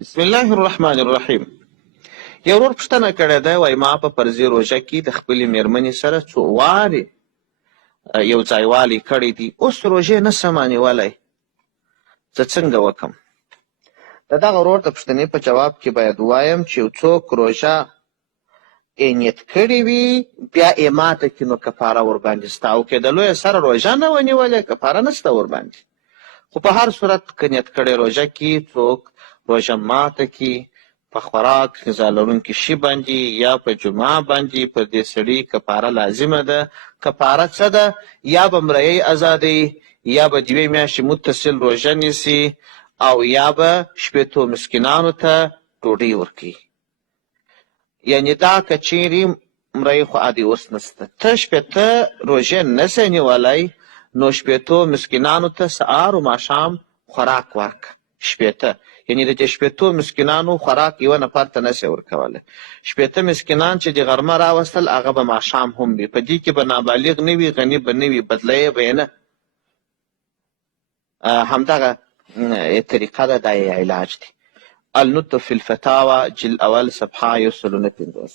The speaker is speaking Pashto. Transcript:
بسم الله الرحمن الرحیم. یو ورور پوښتنه کړې ده، وایي ما په فرضي روژه کې د خپلې مېرمنې سره څو وارې یو ځایوالی کړی دی، اوس روژې نه شم نیولی، زه څنګه وکړم؟ د دغه ورور د پوښتنې په جواب کې باید ووایم چې یو څوک روژه نیت کړې وي بیا یې ماته کړي نو کفاره ورباندې شته، او کېدلو یې سره روژه نه ونیولې کفاره نشته ورباندې. خو په هر صورت که نیت کړی روژه کې څوک روژه ماته کړي په خوراک غذا لرونکي شي باندې یا په جمعه باندې، پر دې سړي کفاره لازمه ده. کفاره څه ده؟ یا به مریی ازادوي، یا به د یوې میاشتې متصل روژه نیسي، او یا به شپېتو مسکینانو ته ډوډۍ ورکوي. یعنې دا که چیرې مریی خو عادي اوس نشته، ته شپېته روژې نسې نیولی، نو شپېتو مسکینانو ته سهار و ماښام خوراک ورکړه. شپېته یعنې د دې شپېتو مسکینانو خوراک یوه نفر ته نسې ورکولی. شپېته مسکینان چې د غرمه راوستل هغه به ماښام هم وي، په دې کې به نابالغ نه وي، غني به نه وي، بدله یې به یې نه. همدغه طریقه ده، دا یې علاج دی. النطف فی الفتاوی جلد اول صفحه 150.